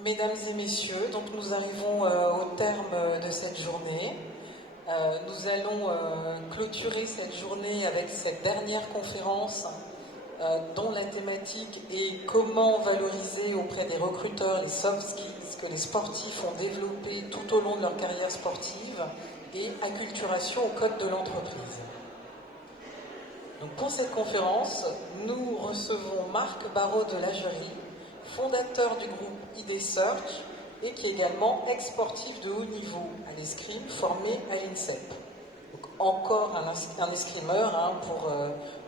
Mesdames et messieurs, donc nous arrivons au terme de cette journée. Nous allons clôturer cette journée avec cette dernière conférence dont la thématique est comment valoriser auprès des recruteurs les soft skills que les sportifs ont développés tout au long de leur carrière sportive et acculturation au code de l'entreprise. Donc pour cette conférence, nous recevons Marc Barraud de Lagerie, fondateur du groupe ID Search et qui est également ex-sportif de haut niveau à l'escrime, formé à l'INSEP. Donc encore un escrimeur hein,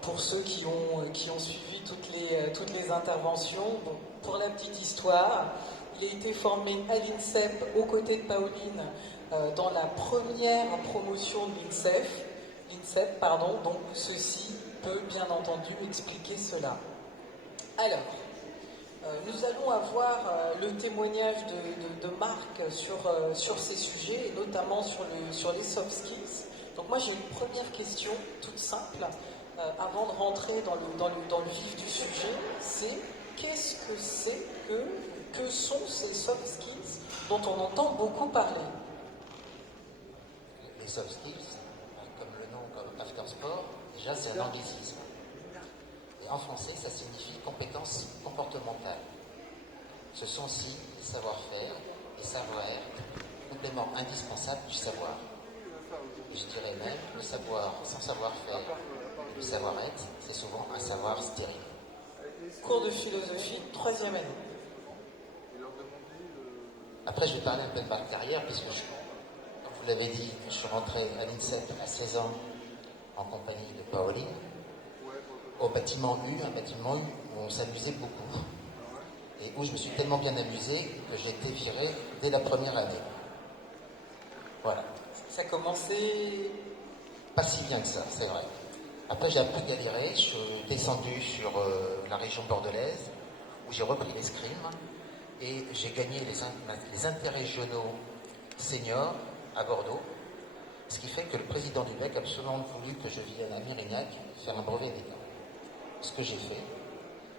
pour ceux qui ont suivi toutes les interventions. Bon, pour la petite histoire, il a été formé à l'INSEP aux côtés de Pauline dans la première promotion de l'INSEP, donc ceci peut bien entendu expliquer cela. Alors, nous allons avoir le témoignage de Marc sur ces sujets, et notamment sur les soft skills. Donc moi j'ai une première question toute simple, avant de rentrer dans le vif du sujet, c'est qu'est-ce que c'est que sont ces soft skills dont on entend beaucoup parler? Les soft skills, comme le nom, comme after sport, déjà c'est un anglicisme. Et en français, ça signifie compétences comportementales. Ce sont aussi les savoir-faire, les savoir-être, complément indispensable du savoir. Et je dirais même, le savoir sans savoir-faire et le savoir-être, c'est souvent un savoir stérile. Cours de philosophie, 3e année. Après, je vais parler un peu de ma carrière, puisque, comme vous l'avez dit, je suis rentré à l'INSEP à 16 ans en compagnie de Pauline, au bâtiment U, un bâtiment U où on s'amusait beaucoup, et où je me suis tellement bien amusé que j'ai été viré dès la première année. Voilà. Ça a commencé... Pas si bien que ça, c'est vrai. Après, j'ai un peu galéré, je suis descendu sur la région bordelaise, où j'ai repris l'escrime, et j'ai gagné les interrégionaux seniors à Bordeaux, ce qui fait que le président du BEC a absolument voulu que je vienne à Mérignac faire un brevet d'État. Ce que j'ai fait,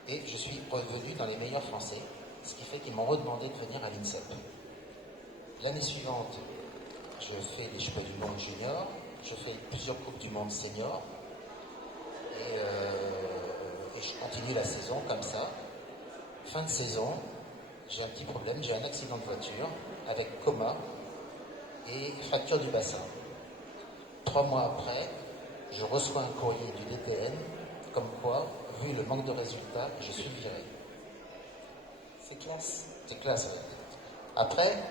et je suis revenu dans les meilleurs français, ce qui fait qu'ils m'ont redemandé de venir à l'INSEP. L'année suivante, je fais les Championnats du monde junior, je fais plusieurs coupes du monde senior, et je continue la saison comme ça. Fin de saison, j'ai un petit problème, j'ai un accident de voiture avec coma et fracture du bassin. 3 mois après, je reçois un courrier du DTN comme quoi, vu le manque de résultats, je suis viré. C'est classe. C'est classe, ouais. Après,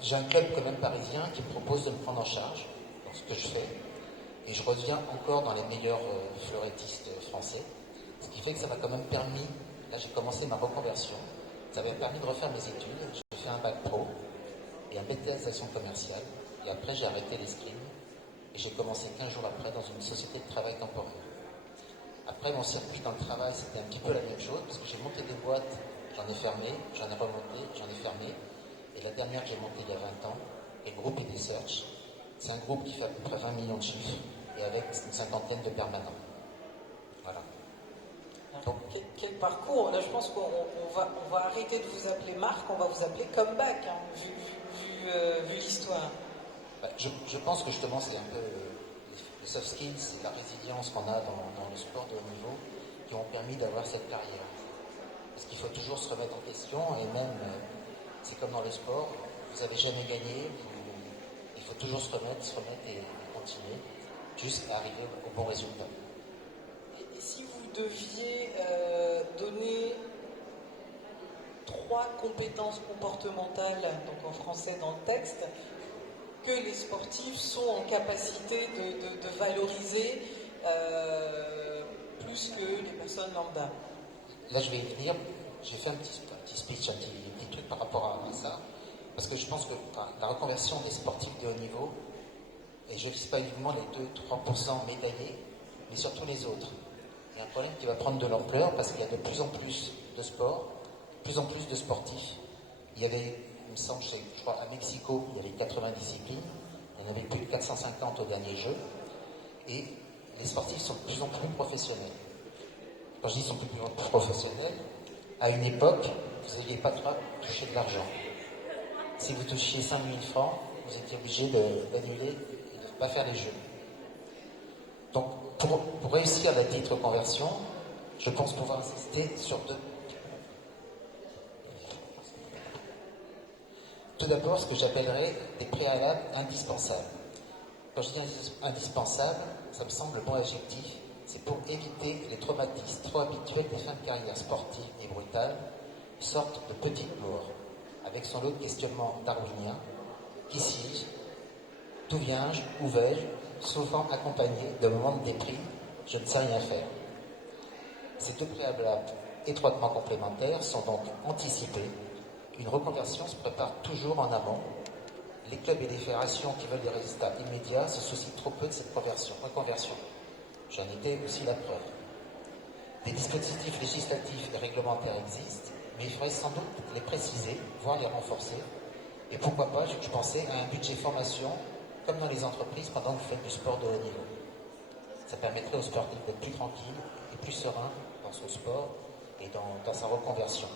j'ai un club quand même parisien qui me propose de me prendre en charge dans ce que je fais. Et je reviens encore dans les meilleurs fleurettistes français. Ce qui fait que ça m'a quand même permis, là j'ai commencé ma reconversion, ça m'a permis de refaire mes études. J'ai fait un bac pro et un BTS d'action commerciale. Et après j'ai arrêté l'escrime et j'ai commencé 15 jours après dans une société de travail temporaire. Après, mon circuit dans le travail, c'était un petit peu la même chose, parce que j'ai monté des boîtes, j'en ai fermé, j'en ai remonté, j'en ai fermé. Et la dernière que j'ai montée il y a 20 ans, est le groupe ID Search. C'est un groupe qui fait à peu près 20 millions de chiffres, et avec une cinquantaine de permanents. Voilà. Donc, quel parcours? Là, je pense qu'on va arrêter de vous appeler Marc, on va vous appeler Comeback, hein, vu l'histoire. Bah, je pense que justement, c'est un peu... les soft skills, c'est la résilience qu'on a dans le sport de haut niveau qui ont permis d'avoir cette carrière. Parce qu'il faut toujours se remettre en question et même, c'est comme dans le sport, vous n'avez jamais gagné, il faut toujours se remettre et continuer jusqu'à arriver au bon résultat. Et si vous deviez donner 3 compétences comportementales, donc en français dans le texte, que les sportifs sont en capacité de valoriser plus que les personnes lambda. Là, je vais y venir. J'ai fait un petit speech, un petit truc par rapport à ça, parce que je pense que la reconversion des sportifs de haut niveau, et je ne vise pas uniquement les 2-3% médaillés, mais surtout les autres. Il y a un problème qui va prendre de l'ampleur, parce qu'il y a de plus en plus de sports, de plus en plus de sportifs. Il y avait, il me semble, je crois, à Mexico, il y avait 80 disciplines. Il y en avait plus de 450 au dernier jeu. Et les sportifs sont de plus en plus professionnels. Quand je dis sont de plus en plus professionnels, à une époque, vous n'aviez pas le droit de toucher de l'argent. Si vous touchiez 5 000 francs, vous étiez obligé d'annuler et de ne pas faire les jeux. Donc, pour réussir la dite reconversion, je pense pouvoir insister sur deux. Tout d'abord, ce que j'appellerais des préalables indispensables. Quand je dis indispensable, ça me semble le bon adjectif. C'est pour éviter les traumatismes trop habituels des fins de carrière sportives et brutales, une sorte de petite mort, avec son lot de questionnements darwiniens. Qui suis-je? D'où viens-je? Où vais-je? Souvent accompagné de moments de dépris, je ne sais rien faire. Ces deux préalables étroitement complémentaires sont donc anticipés. Une reconversion se prépare toujours en amont. Les clubs et les fédérations qui veulent des résultats immédiats se soucient trop peu de cette reconversion. J'en étais aussi la preuve. Des dispositifs législatifs et réglementaires existent, mais il faudrait sans doute les préciser, voire les renforcer. Et pourquoi pas, je pensais à un budget formation, comme dans les entreprises, pendant que vous faites du sport de haut niveau. Ça permettrait aux sportifs d'être plus tranquilles et plus sereins dans son sport et dans sa reconversion.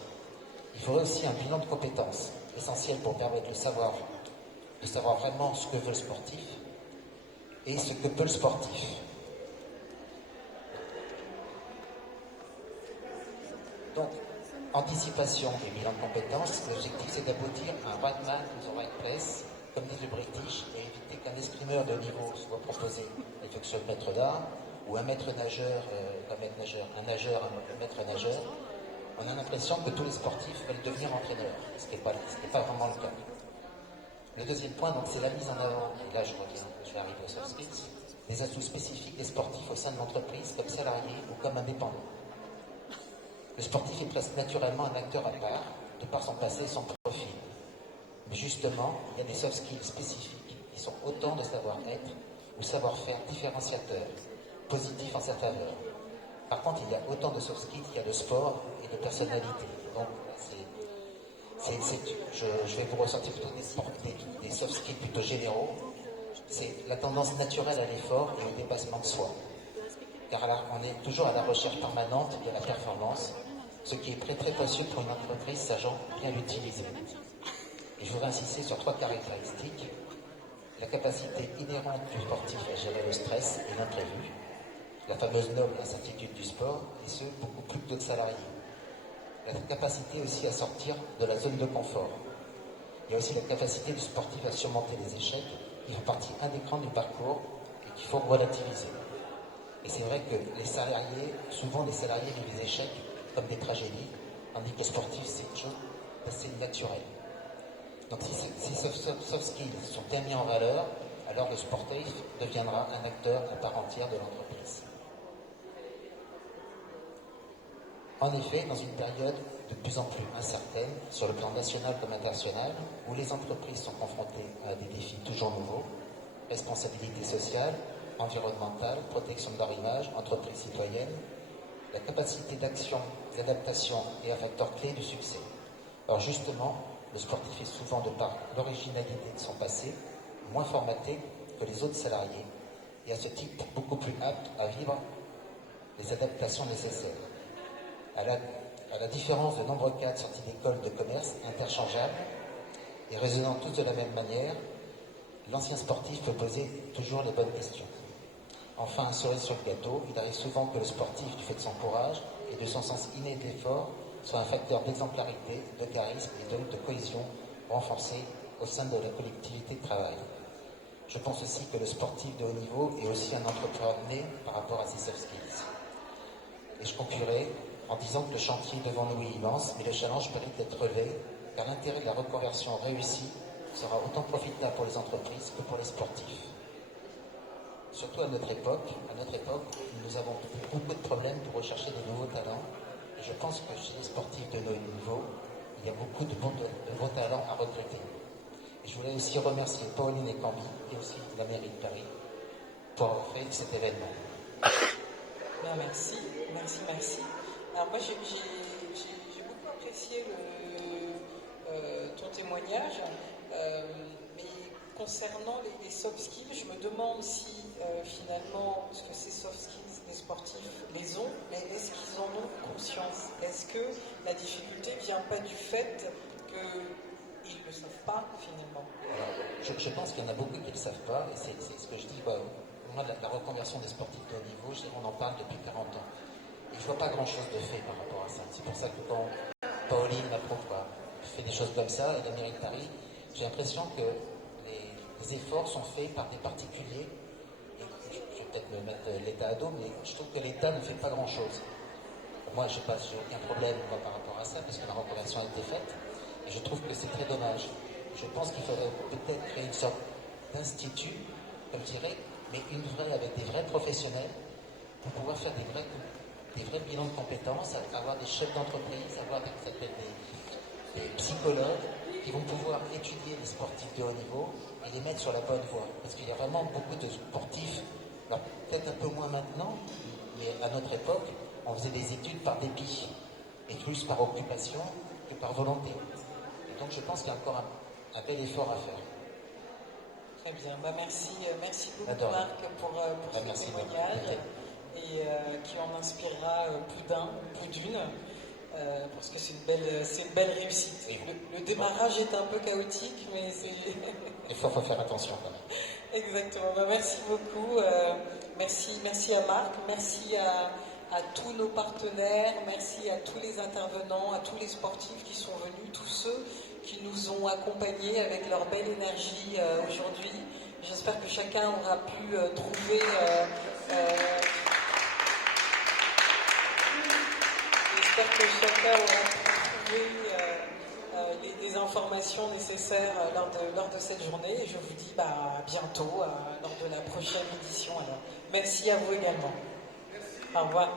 Il faudrait aussi un bilan de compétences, essentiel pour permettre de savoir vraiment ce que veut le sportif et ce que peut le sportif. Donc, anticipation et bilan de compétences, l'objectif c'est d'aboutir à un right man in the right place, comme dit le British, et éviter qu'un escrimeur de niveau soit proposé avec le maître d'art, ou un maître nageur, un maître nageur. On a l'impression que tous les sportifs veulent devenir entraîneurs, ce qui n'est pas vraiment le cas. Le deuxième point, donc, c'est la mise en avant, et là je vais arriver aux soft skills, des atouts spécifiques des sportifs au sein de l'entreprise, comme salariés ou comme indépendants. Le sportif est presque naturellement un acteur à part, de par son passé et son profil. Mais justement, il y a des soft skills spécifiques qui sont autant de savoir-être ou savoir-faire différenciateurs, positifs en sa faveur. Par contre, il y a autant de soft skills qu'il y a de sport et de personnalité. Donc, je vais vous ressortir plutôt des soft skills plutôt généraux. C'est la tendance naturelle à l'effort et au dépassement de soi. Car on est toujours à la recherche permanente de la performance, ce qui est très précieux pour une entreprise sachant bien l'utiliser. Et je voudrais insister sur 3 caractéristiques. La capacité inhérente du sportif à gérer le stress et l'imprévu, la fameuse noble incertitude du sport, et ce, beaucoup plus que d'autres salariés. La capacité aussi à sortir de la zone de confort. Il y a aussi la capacité du sportif à surmonter les échecs, qui font partie intégrante du parcours et qu'il faut relativiser. Et c'est vrai que souvent les salariés vivent les échecs comme des tragédies, tandis que les sportifs, c'est une chose assez naturelle. Donc si ces soft skills sont bien mis en valeur, alors le sportif deviendra un acteur à part entière de l'entreprise. En effet, dans une période de plus en plus incertaine, sur le plan national comme international, où les entreprises sont confrontées à des défis toujours nouveaux, responsabilité sociale, environnementale, protection de leur image, entreprise citoyenne, la capacité d'action, d'adaptation est un facteur clé du succès. Alors justement, le sportif est souvent, de par l'originalité de son passé, moins formaté que les autres salariés, et à ce titre beaucoup plus apte à vivre les adaptations nécessaires. À la différence de nombreux cadres sortis d'écoles de commerce interchangeables et résonnant tous de la même manière, l'ancien sportif peut poser toujours les bonnes questions. Enfin, cerise sur le gâteau, il arrive souvent que le sportif, du fait de son courage et de son sens inné de l'effort, soit un facteur d'exemplarité, de charisme et donc de cohésion renforcée au sein de la collectivité de travail. Je pense aussi que le sportif de haut niveau est aussi un entrepreneur né par rapport à ses soft skills. Et je conclurai en disant que le chantier devant nous est immense, mais le challenge mérite d'être relevé, car l'intérêt de la reconversion réussie sera autant profitable pour les entreprises que pour les sportifs. Surtout à notre époque, nous avons beaucoup de problèmes pour rechercher de nouveaux talents, et je pense que chez les sportifs de nos niveaux, il y a beaucoup de bons talents à recruter. Et je voulais aussi remercier Pauline et Cambi, et aussi la mairie de Paris, pour avoir fait cet événement. Bien, merci. Alors moi, j'ai beaucoup apprécié ton témoignage, mais concernant les soft skills, je me demande si finalement, parce que ces soft skills les sportifs les ont, mais est-ce qu'ils en ont conscience? Est-ce que la difficulté ne vient pas du fait qu'ils ne le savent pas finalement? Alors, je pense qu'il y en a beaucoup qui ne le savent pas, et c'est ce que je dis. Moi, la reconversion des sportifs de haut niveau, on en parle depuis 40 ans. Et je ne vois pas grand-chose de fait par rapport à ça. C'est pour ça que quand Pauline, ma prof, fait des choses comme ça, et la mairie de Paris, j'ai l'impression que les efforts sont faits par des particuliers. Et je vais peut-être me mettre l'État à dos, mais je trouve que l'État ne fait pas grand-chose. Moi, je n'ai aucun problème par rapport à ça, parce que la reconversion a été faite. Et je trouve que c'est très dommage. Je pense qu'il faudrait peut-être créer une sorte d'institut, comme je dirais, mais avec des vrais professionnels, pour pouvoir faire des vrais bilans de compétences, avoir des chefs d'entreprise, avoir des psychologues qui vont pouvoir étudier les sportifs de haut niveau et les mettre sur la bonne voie. Parce qu'il y a vraiment beaucoup de sportifs, alors peut-être un peu moins maintenant, mais à notre époque, on faisait des études par dépit, et plus par occupation que par volonté. Et donc je pense qu'il y a encore un bel effort à faire. Très bien, merci beaucoup Marc pour ce témoignage et qui en inspirera plus d'une, parce que c'est une belle réussite. Le démarrage est un peu chaotique, mais c'est... Il faut faire attention quand même. Exactement, merci beaucoup, merci à Marc, merci à tous nos partenaires, merci à tous les intervenants, à tous les sportifs qui sont venus, tous ceux qui nous ont accompagnés avec leur belle énergie aujourd'hui. J'espère que chacun aura pu trouver les informations nécessaires lors de cette journée. Et je vous dis à bientôt lors de la prochaine édition. Alors, merci à vous également. Au revoir.